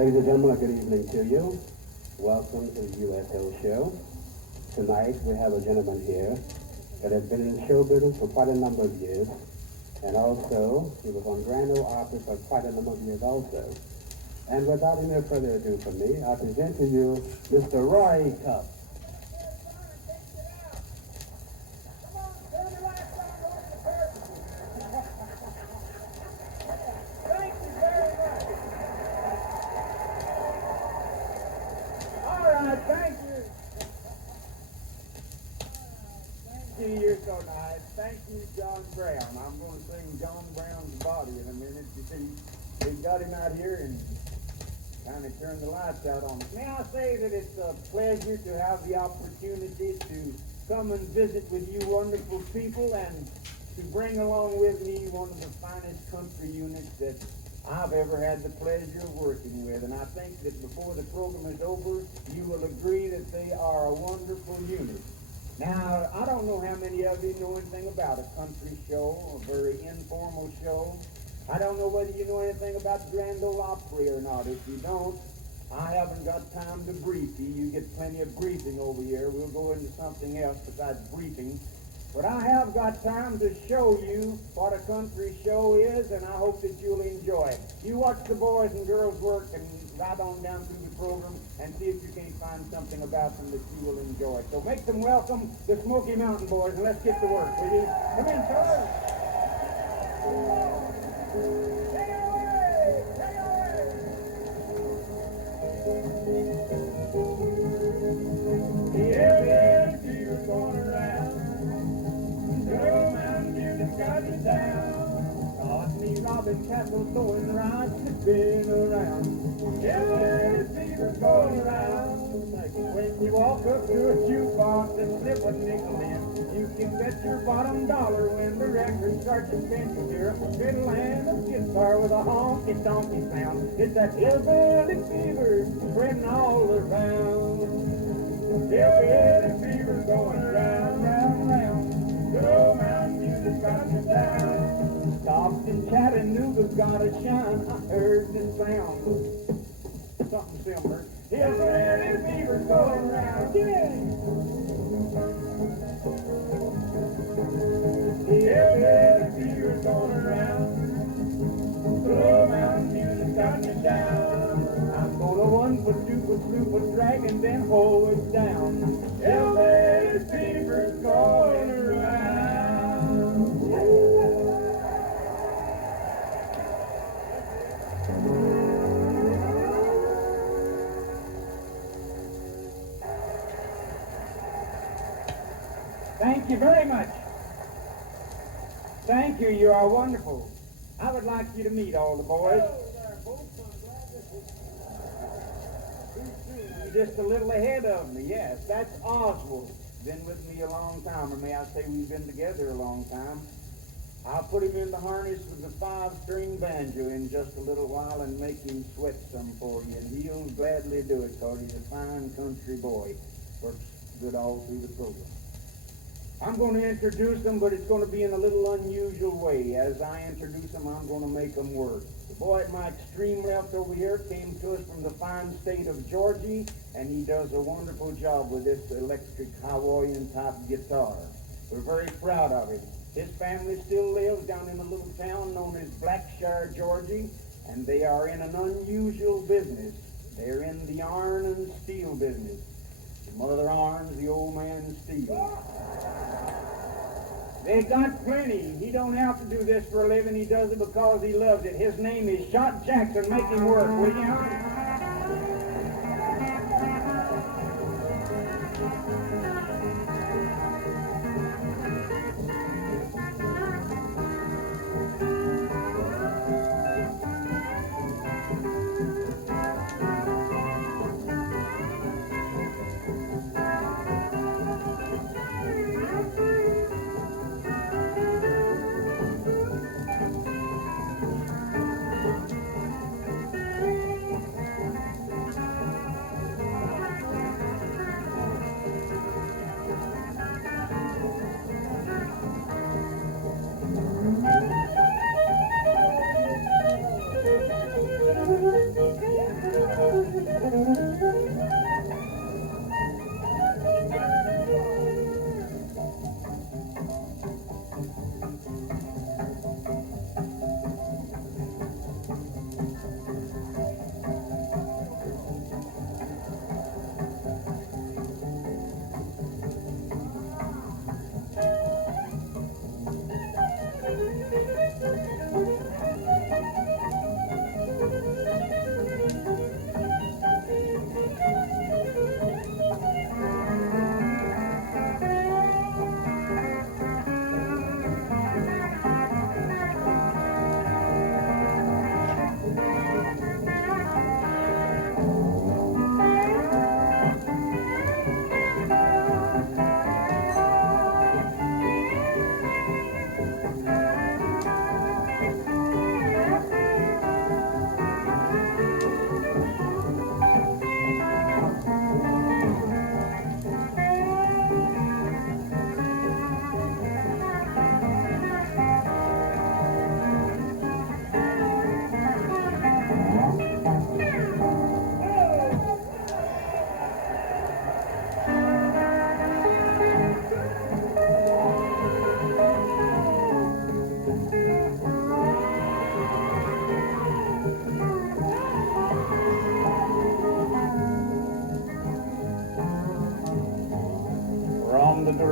Ladies and gentlemen, good evening to you. Welcome to the USL show. Tonight we have a gentleman here that has been in the show business for quite a number of years, and also he was on Grand Ole Opry for quite a number of years also. And without any further ado from me, I present to you Mr. Roy Acuff. You're so nice. Thank you, John Brown. I'm going to sing John Brown's Body in a minute. You see, we've got him out here and kind of turned the lights out on him. May I say that it's a pleasure to have the opportunity to come and visit with you wonderful people and to bring along with me one of the finest country units that I've ever had the pleasure of working with. And I think that before the program is over, you will agree that they are a wonderful unit. Now, I don't know how many of you know anything about a country show, a very informal show. I don't know whether you know anything about the Grand Ole Opry or not. If you don't, I haven't got time to brief you. You get plenty of briefing over here. We'll go into something else besides briefing. But I have got time to show you what a country show is, and I hope that you'll enjoy it. You watch the boys and girls work and right on down through the program and see if you can't find something about them that you will enjoy. So make them welcome the Smoky Mountain Boys, and let's get to work, will you? Come in, fellas. Take it away! Take it away! Yeah, fever's going around. Girl, Mountain Dew just got me down. Me robbing cattle, throwing rides, spinning around. Yeah, fever's going around. When you walk up to a jukebox and slip a nickel in, you can bet your bottom dollar when the record starts to spin. You hear a fiddle and a guitar with a honky-tonky sound. It's that hillbilly fever spreading all around. Hillbilly fever's going around, round, round. Good old Mountain Dew just got me down. Stopped in Chattanooga's got a shine. I heard the sound. Something similar. Hillbilly fever's going around. Yeah. Hillbilly fever's going around. Slow Mountain Dew just got me down. I'm gonna 1 foot, 2 foot, 3 foot drag and then hold it down. Hillbilly fever's going around. Thank you very much. Thank you. You are wonderful. I would like you to meet all the boys. You're just a little ahead of me, yes. That's Oswald. Been with me a long time, or may I say we've been together a long time. I'll put him in the harness with the 5-string banjo in just a little while and make him sweat some for you, and he'll gladly do it, because he's a fine country boy. Works good all through the program. I'm going to introduce them, but it's going to be in a little unusual way. As I introduce them, I'm going to make them work. The boy at my extreme left over here came to us from the fine state of Georgia, and he does a wonderful job with this electric Hawaiian-type guitar. We're very proud of him. His family still lives down in a little town known as Blackshire, Georgia, and they are in an unusual business. They're in the iron and steel business. The mother arms, the old man steel. They got plenty. He don't have to do this for a living. He does it because he loves it. His name is Shot Jackson. Make him work, will you?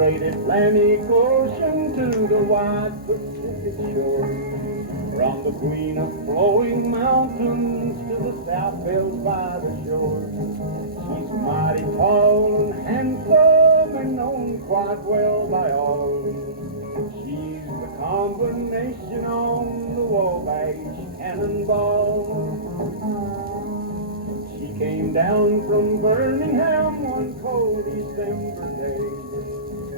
Great Atlantic Ocean to the wide Pacific shore. From the queen of flowing mountains to the south hills by the shore. She's mighty tall and handsome and known quite well by all. She's the combination on the Wabash Cannonball. She came down from Birmingham one cold December day.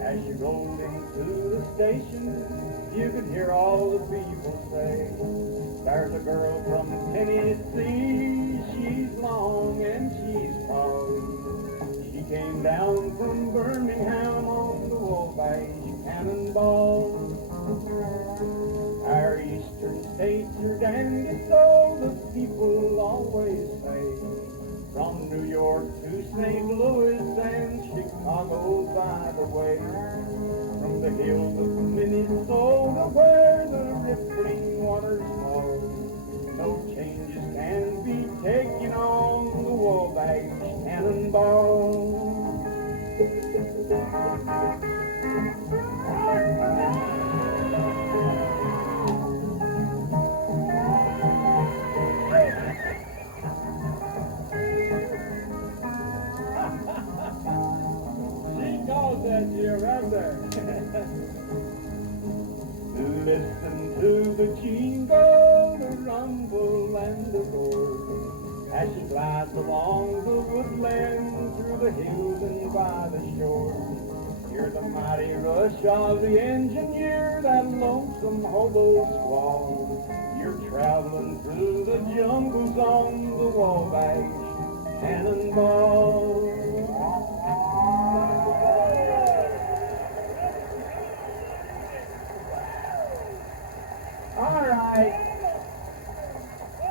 As she rolled into the station, you could hear all the people say, there's a girl from Tennessee, she's long and she's tall. She came down from Birmingham on the Wabash Cannonball. Our eastern states are dandy, so the people always say. From New York to St. Louis and Chicago, by the way. From the hills of Minnesota where the rippling waters flow. No changes can be taken on the Wabash Cannonball. That you right there. Listen to the jingle, the rumble, and the roar as she glides along the woodland through the hills and by the shore. Hear the mighty rush of the engineer, that lonesome hobo squall. You're traveling through the jungles on the Wabash Cannonball. All right.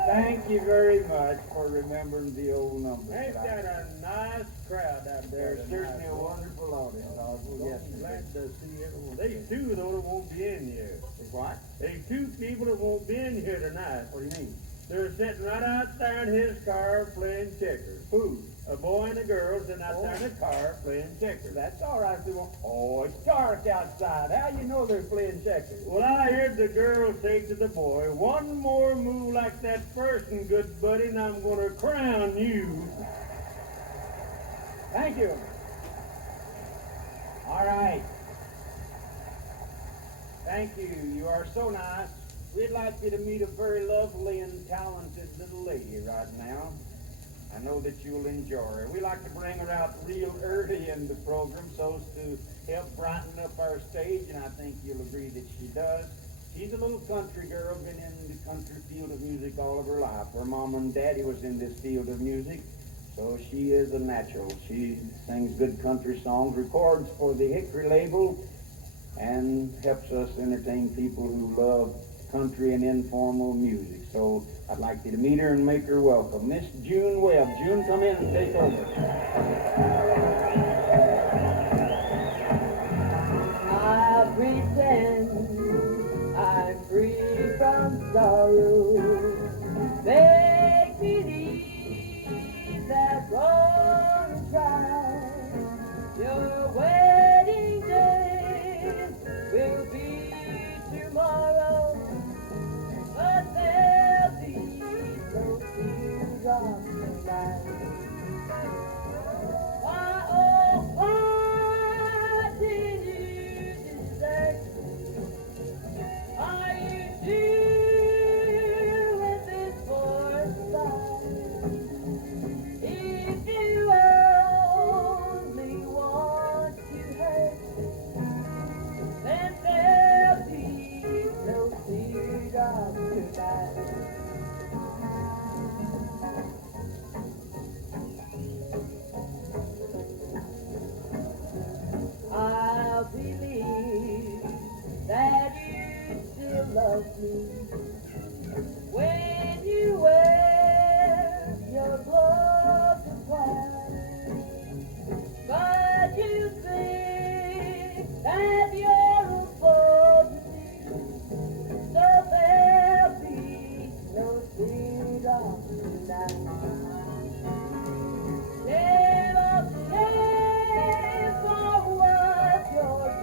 Thank you very much for remembering the old numbers. Ain't that a nice crowd out there? There's certainly a wonderful audience. Yes, glad to see everyone. There's two though that won't be in here. What? There's two people that won't be in here tonight. What do you mean? They're sitting right out there in his car playing checkers. Who? A boy and a girl sitting out there in the car playing checkers. That's all right. They won't. Oh, it's dark outside. How you know they're playing checkers? Well, I heard the girl say to the boy, one more move like that first and good buddy, and I'm going to crown you. Thank you. All right. Thank you. You are so nice. We'd like you to meet a very lovely and talented little lady right now. I know that you'll enjoy her. We like to bring her out real early in the program so as to help brighten up our stage, and I think you'll agree that she does. She's a little country girl, been in the country field of music all of her life. Her mom and daddy was in this field of music, so she is a natural. She sings good country songs, records for the Hickory label, and helps us entertain people who love country and informal music. So I'd like you to meet her and make her welcome. Miss June Webb. June, come in and take over. I'll pretend I'm free from sorrow. Make believe that wrong try. Your wedding day will be tomorrow. But there'll be no teardrops tonight. Why, oh, why did you desert me? Are you doing this for sight? If you only want to hurt, then there'll be no teardrops tonight. I'll believe that you still love me when you wear your gloves of white. But you think that you're above me, so there'll be no teardrops tonight. Shame of shame for what you're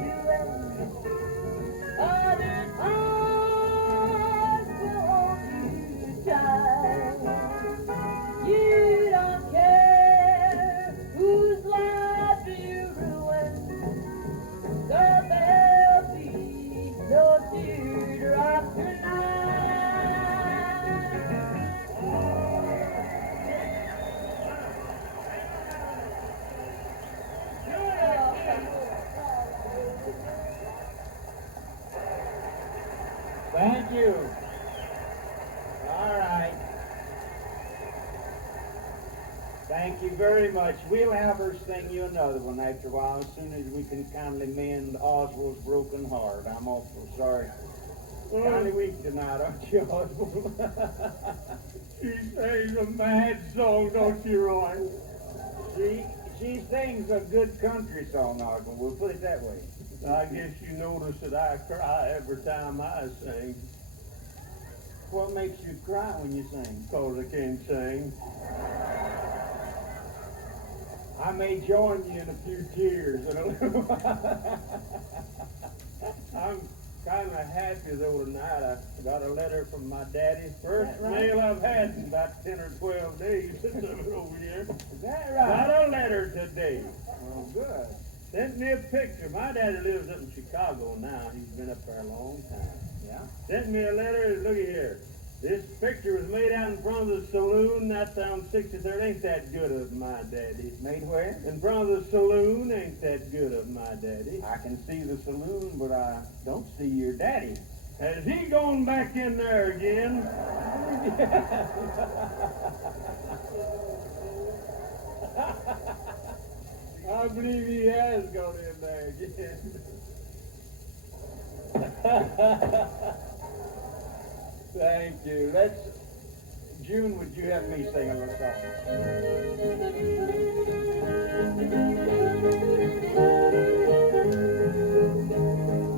Thank you. All right. Thank you very much. We'll have her sing you another one after a while, as soon as we can kindly mend Oswald's broken heart. I'm awful sorry. Kind of weak tonight, aren't you, Oswald? She sings a mad song, don't you, Roy? She sings a good country song, Oswald. We'll put it that way. I guess you notice that I cry every time I sing. What makes you cry when you sing? 'Cause I can't sing. I may join you in a few tears in a little while. I'm kind of happy though tonight. I got a letter from my daddy. First Is that right? mail I've had in about 10 or 12 days since I've been over here. Is that Got right? a letter today. Well, good. Sent me a picture. My daddy lives up in Chicago now. He's been up there a long time. Yeah? Sent me a letter. Looky here. This picture was made out in front of the saloon. That's on 63rd. Ain't that good of my daddy? Made where? In front of the saloon. Ain't that good of my daddy? I can see the saloon, but I don't see your daddy. Has he gone back in there again? I believe he has gone in there again. Thank you. June, would you have me sing a little song?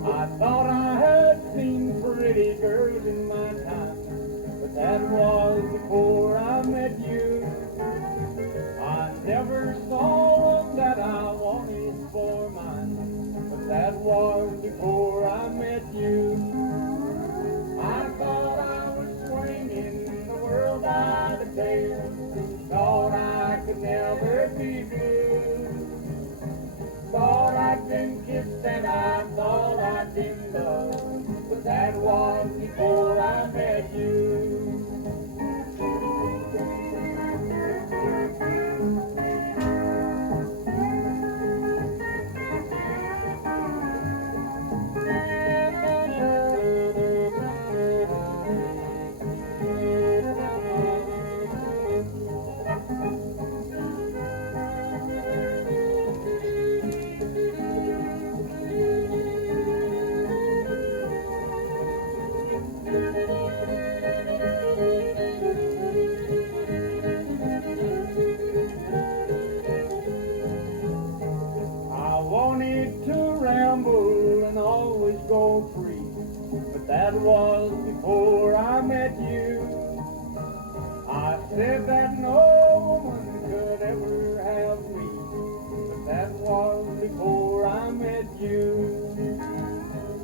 I thought I had seen pretty girls in my time, but that was before I met you. I never saw one that I wanted for mine, but that was before I met you. I thought I was swinging the world by the tail, thought I could never be blue. Thought I'd been kissed and I thought I'd been loved, but that was before I met you. That was before I met you. I said that no woman could ever have me, but that was before I met you.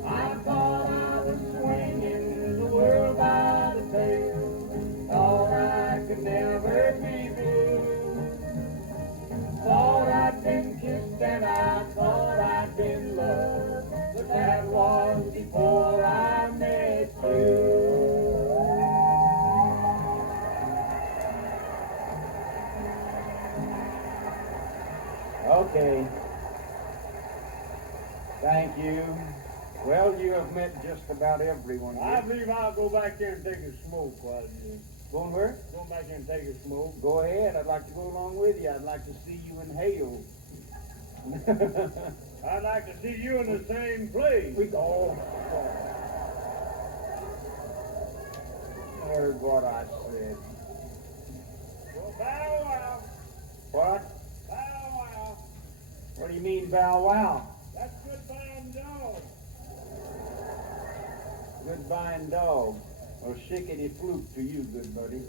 I thought I was swinging the world by the tail, thought I could never be blue. Thought I'd been kissed and I thought I'd been loved, but that was before I met you. Okay. Thank you. Well, you have met just about everyone I here. believe I'll go back there and take a smoke while you Going where? go back there and take a smoke. Go ahead. I'd like to go along with you. I'd like to see you inhale. I'd like to see you in the same place. We go. I heard what I said. Well, bow wow. What? Bow wow. What do you mean, bow wow? That's goodbye and dog. Goodbye and dog. Or shickety fluke to you, good buddy.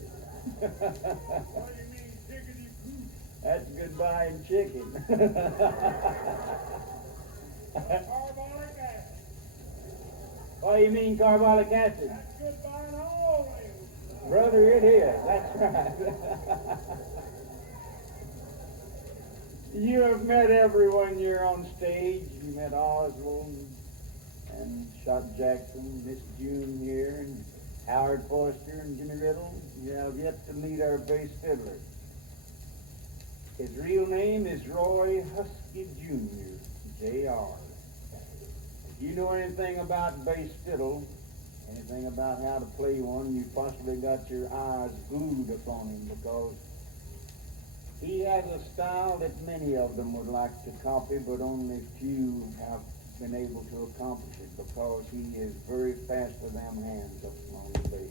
What do you mean, chickadee poop? That's goodbye and chicken. Carbolic acid. What do you mean, carbolic acid? That's goodbye and always. Brother, it is. That's right. You have met everyone here on stage. You met Oswald and Shot Jackson, Miss June here, and Howard Foster and Jimmy Riddle. You have yet to meet our bass fiddler. His real name is Roy Husky Jr., Jr. If you know anything about bass fiddle, anything about how to play one, you possibly got your eyes glued upon him, because he has a style that many of them would like to copy, but only few have been able to accomplish it, because he is very fast with them hands up on the bass.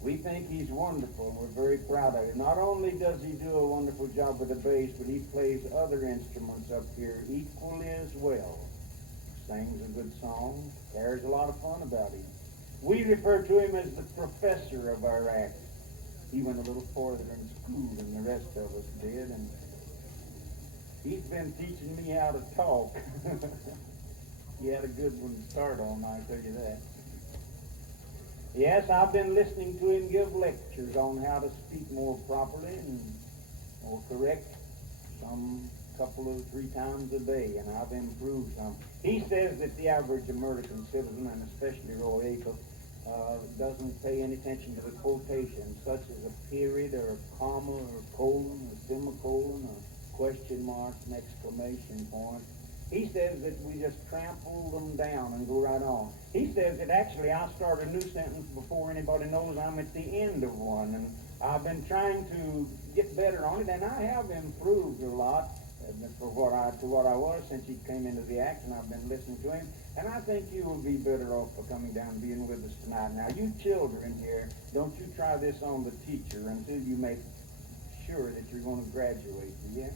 We think he's wonderful, and we're very proud of him. Not only does he do a wonderful job with the bass, but he plays other instruments up here equally as well. Sings a good song, carries a lot of fun about him. We refer to him as the professor of our act. He went a little farther in school than the rest of us did, and he's been teaching me how to talk. He had a good one to start on, I tell you that. Yes, I've been listening to him give lectures on how to speak more properly and more correct, some couple of 3 times a day, and I've improved some. He says that the average American citizen, and especially Roy Acuff, doesn't pay any attention to the quotations, such as a period or a comma or a colon or semicolon or question mark, an exclamation point. He says that we just trample them down and go right on. He says that actually I start a new sentence before anybody knows I'm at the end of one, and I've been trying to get better on it, and I have improved a lot for what I was since he came into the act, and I've been listening to him. And I think you will be better off for coming down and being with us tonight. Now, you children here, don't you try this on the teacher until you make sure that you're going to graduate, yeah?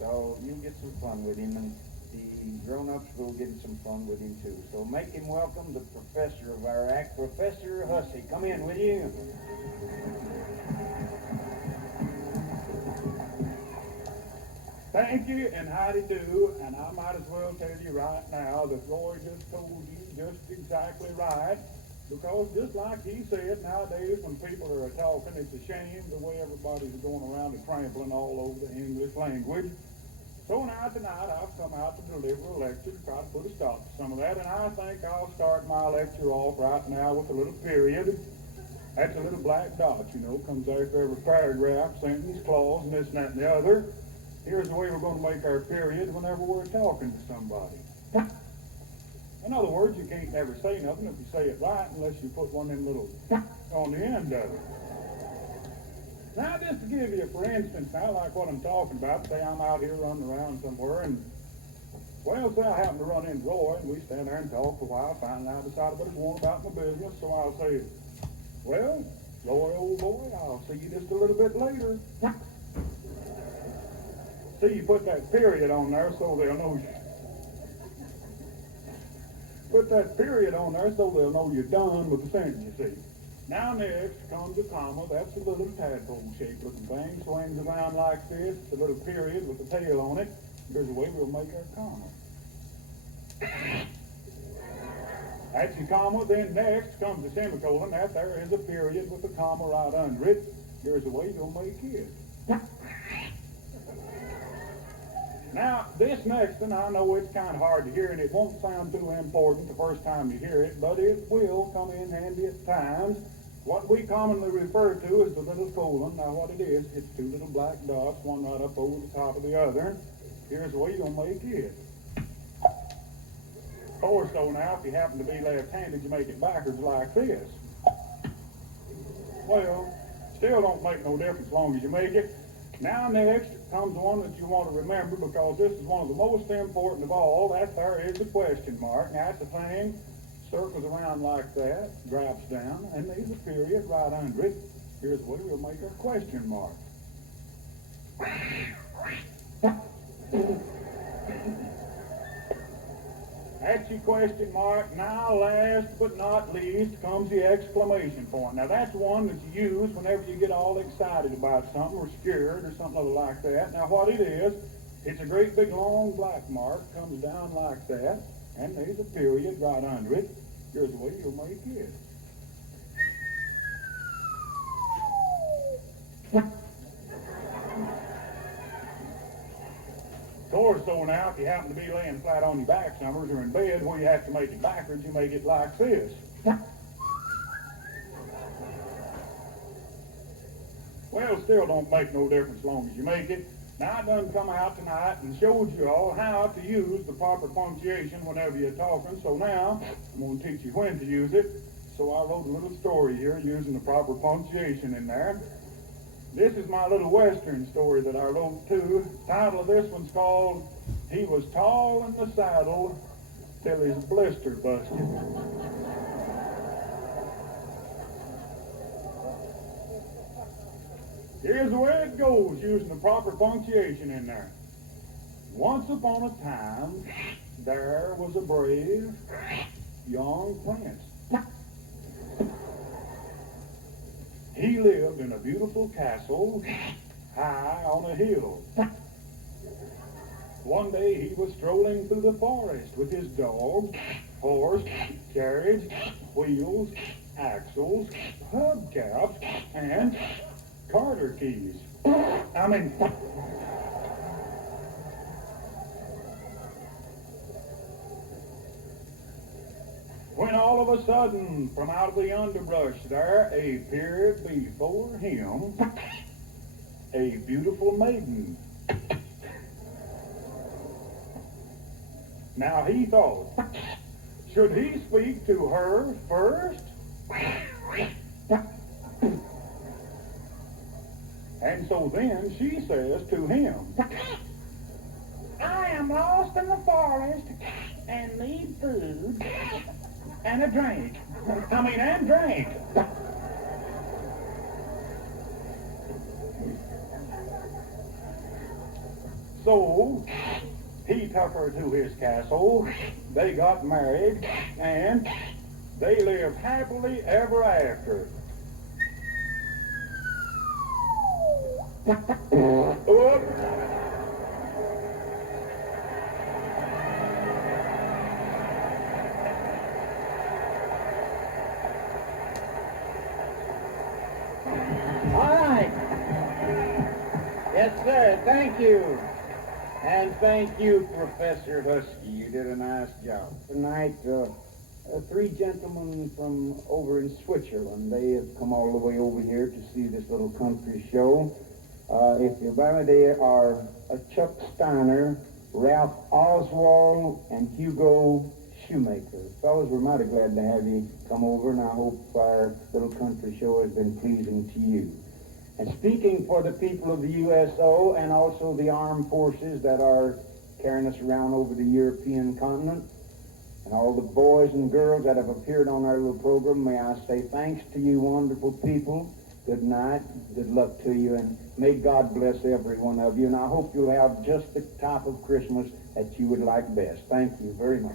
So you'll get some fun with him, and the grown-ups will get some fun with him too. So make him welcome, the professor of our act, Professor Hussey. Come in, will you? Thank you, and howdy do, and I might as well tell you right now that Roy just told you just exactly right, because just like he said, nowadays when people are talking, it's a shame the way everybody's going around and trampling all over the English language. So now tonight I've come out to deliver a lecture to try to put a stop to some of that, and I think I'll start my lecture off right now with a little period. That's a little black dot, you know, comes after every paragraph, sentence, clause, and this and that and the other. Here's the way we're going to make our period whenever we're talking to somebody. In other words, you can't never say nothing if you say it right unless you put one of them little on the end of it. Now, just to give you, for instance, now like what I'm talking about, say I'm out here running around somewhere, and, well, say I happen to run into Roy, and we stand there and talk for a while, finally I decide what I want about my business, so I'll say, well, Roy, old boy, I'll see you just a little bit later. See, you put that period on there so they'll know you. Put that period on there so they'll know you're done with the sentence, you see. Now next comes a comma. That's a little tadpole-shaped looking thing. Swings around like this. It's a little period with a tail on it. Here's the way we'll make our comma. That's your comma. Then next comes a semicolon. That there is a period with a comma right under it. Here's the way you'll make it. Now, this next one, I know it's kind of hard to hear, and it won't sound too important the first time you hear it, but it will come in handy at times. What we commonly refer to as the little colon. Now, what it is, it's 2 little black dots, one right up over the top of the other. Here's the way you're going to make it. Or so now, if you happen to be left-handed, you make it backwards like this. Well, still don't make no difference as long as you make it. Now next comes one that you want to remember, because this is one of the most important of all. That there is a question mark. Now that's the thing, circles around like that, drops down, and there's a period right under it. Here's the way we'll make our question mark. That's your question mark. Now, last but not least, comes the exclamation point. Now, that's one that you use whenever you get all excited about something or scared or something other like that. Now, what it is, it's a great big long black mark, comes down like that, and there's a period right under it. Here's the way you'll make it. Or so now, if you happen to be laying flat on your back somewhere or in bed where you have to make it backwards, you make it like this. Well, still don't make no difference as long as you make it. Now, I done come out tonight and showed you all how to use the proper punctuation whenever you're talking, so now I'm going to teach you when to use it. So I wrote a little story here using the proper punctuation in there. This is my little Western story that I wrote too. The title of this one's called, He Was Tall in the Saddle Till His Blister Busted. Here's the way it goes, using the proper punctuation in there. Once upon a time, there was a brave young prince. He lived in a beautiful castle high on a hill. One day he was strolling through the forest with his dog, horse, carriage, wheels, axles, hubcaps, and Carter keys. When all of a sudden, from out of the underbrush there appeared before him a beautiful maiden. Now he thought, should he speak to her first? And so then she says to him, I am lost in the forest and need food and a drink. And drink. So he took her to his castle, they got married, and they lived happily ever after. All right. Yes, sir. Thank you. And thank you, Professor Husky. You did a nice job. Tonight, three gentlemen from over in Switzerland, they have come all the way over here to see this little country show. If you remember, they are Chuck Steiner, Ralph Oswald, and Hugo Shoemaker. Fellas, we're mighty glad to have you come over, and I hope our little country show has been pleasing to you. And speaking for the people of the USO and also the armed forces that are carrying us around over the European continent, and all the boys and girls that have appeared on our little program, may I say thanks to you wonderful people. Good night, good luck to you, and may God bless every one of you. And I hope you'll have just the type of Christmas that you would like best. Thank you very much.